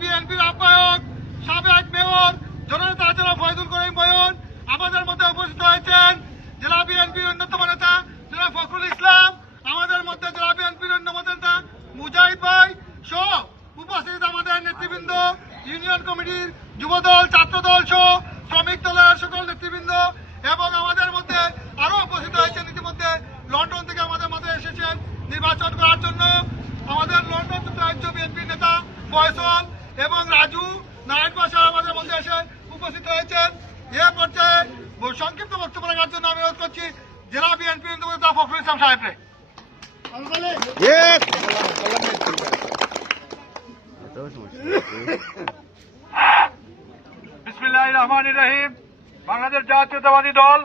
বিএনপির আহ্বায়ক সাবেক মেয়র জননেতা জেলা ফয়জুল করিম বয়ন আমাদের মধ্যে উপস্থিত হয়েছেন। জেলা বিএনপির অন্যতম নেতা জেলা ফখরুল ইসলাম, আমাদের মধ্যে জেলা বিএনপির অন্যতম নেতা মুজাহিদ ভাই সহ উপস্থিত আমাদের নেতৃবৃন্দ, ইউনিয়ন কমিটির যুবদল, ছাত্রদল সহ শ্রমিক দলের সকল নেতৃবৃন্দ এবং আমাদের মধ্যে আরো উপস্থিত হয়েছেন। ইতিমধ্যে লন্ডন থেকে আমাদের মধ্যে এসেছেন নির্বাচন করার জন্য আমাদের লন্ডন রাজ্য বিএনপির নেতা ফয়সল এবং রাজু নারায়ণ বাসা আমাদের মধ্যে এসে উপস্থিত হয়েছেন। এ পর্যায়ে সংক্ষিপ্ত বক্তব্য রাখার জন্য আমি অনুরোধ করছি জেলা বিএনপির নেতা ফখরুল ইসলাম সাহেবকে। বিসমিল্লাহির রহমানির রহিম। বাংলাদেশ জাতীয়তাবাদী দল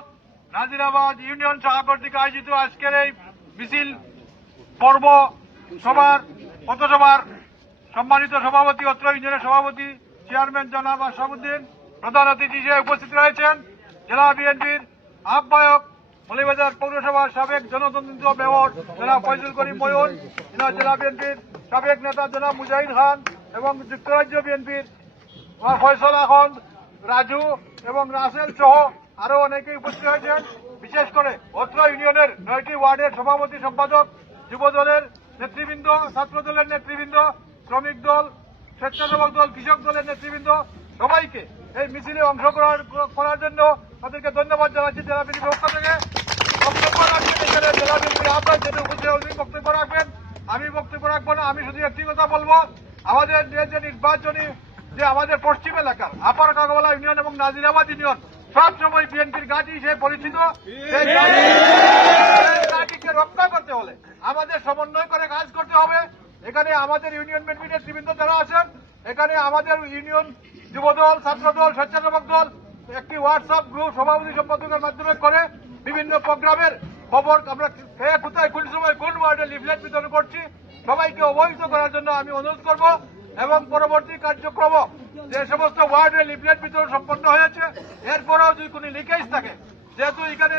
নাজিরাবাদ ইউনিয়ন শাখা কর্তৃক আয়োজিত আজকের এই মিছিল পর্ব সভার পথসভার সম্মানিত সভাপতি, অত্র ইউনিয়নের সভাপতি চেয়ারম্যান জনাব আশরাফুদ্দিন প্রধান অতিথি হিসেবে উপস্থিত রয়েছেন। জেলা বিএনপির আহ্বায়ক মৌলভীবাজার পৌরসভার সাবেক জনদন্দিত মেয়র জনাব ফয়জুল করিম বয়ন, জেলা বিএনপির সাবেক নেতা জনাব মুজাহিদ খান এবং যুক্তরাজ্য বিএনপির ফয়সল আখন্দ, রাজু এবং রাসেল সহ আরো অনেকেই উপস্থিত হয়েছেন। বিশেষ করে অত্র ইউনিয়নের 9টি ওয়ার্ডের সভাপতি সম্পাদক, যুব দলের নেতৃবৃন্দ, ছাত্র দলের নেতৃবৃন্দ, শ্রমিক দল, স্বেচ্ছাসেবক দল, কৃষক দলের নেতৃবৃন্দ সবাইকে এই মিছিলে অংশগ্রহণ করার জন্য তাদেরকে ধন্যবাদ জানাচ্ছি। জেলা বিএনপির পক্ষ থেকে বক্তব্য রাখবেন এখানে জেলা বিএনপির আহ্বায়ক যেটা উপস্থিত বক্তব্য রাখবেন। আমি বক্তব্য রাখবো না, আমি শুধু একটি কথা বলবো, আমাদের যে নির্বাচনী যে আমাদের পশ্চিম এলাকার আপার কাকবালা ইউনিয়ন এবং নাজিরাবাদ ইউনিয়ন সবসময় বিএনপির ঘাঁটি হিসেবে পরিচিত। সেই ঘাঁটিকে রক্ষা করতে হলে আমাদের সমন্বয় করে কাজ করতে হবে। এখানে আমাদের ইউনিয়ন নেতৃবৃন্দ যারা আছেন, এখানে আমাদের ইউনিয়ন যুবদল, ছাত্রদল, স্বেচ্ছাসেবক দল একটি হোয়াটসঅ্যাপ গ্রুপ সভাপতি সম্পাদকের মাধ্যমে করে বিভিন্ন প্রোগ্রামের খবর আমরা কোথায় কোন সময় কোন ওয়ার্ডে লিফলেট বিতরণ করছি সবাইকে অবহিত করার জন্য আমি অনুরোধ করব। এবং পরবর্তী কার্যক্রম যে সমস্ত ওয়ার্ডে লিফলেট বিতরণ সম্পন্ন হয়েছে এরপরেও যদি কোনো লিকেজ থাকে, যেহেতু এখানে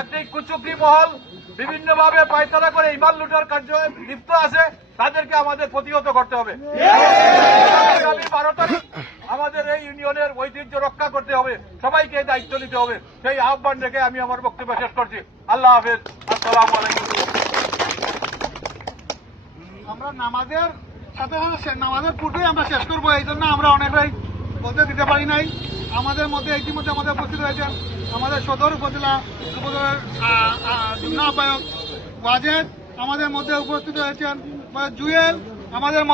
একটি কুচক্রি মহল বিভিন্নভাবে পায়তারা করে ইমাল লুটার কার্য লিপ্ত আছে, তাদেরকে আমাদের প্রতিহত করতে হবে। 12 তারিখ আমাদের এই ইউনিয়নের ঐতিহ্য রক্ষা করতে হবে, সবাইকে এই দায়িত্ব নিতে হবে। সেই আহ্বান রেখে আমি আমার বক্তব্য শেষ করছি। আল্লাহ হাফেজ, আসসালামু আলাইকুম। আমরা নামাজের সাথে সাথে নামাজের পূর্বেই আমরা শেষ করবো, এই জন্য আমরা অনেকটাই বলতে দিতে পারি নাই। আমাদের মধ্যে ইতিমধ্যে আমাদের উপস্থিত হয়েছেন আমাদের সদর উপজেলা যুবদলের যুগ্ম আহ্বায়ক ওয়াজেদ, আমাদের মধ্যে উপস্থিত হয়েছেন জুয়েল, আমাদের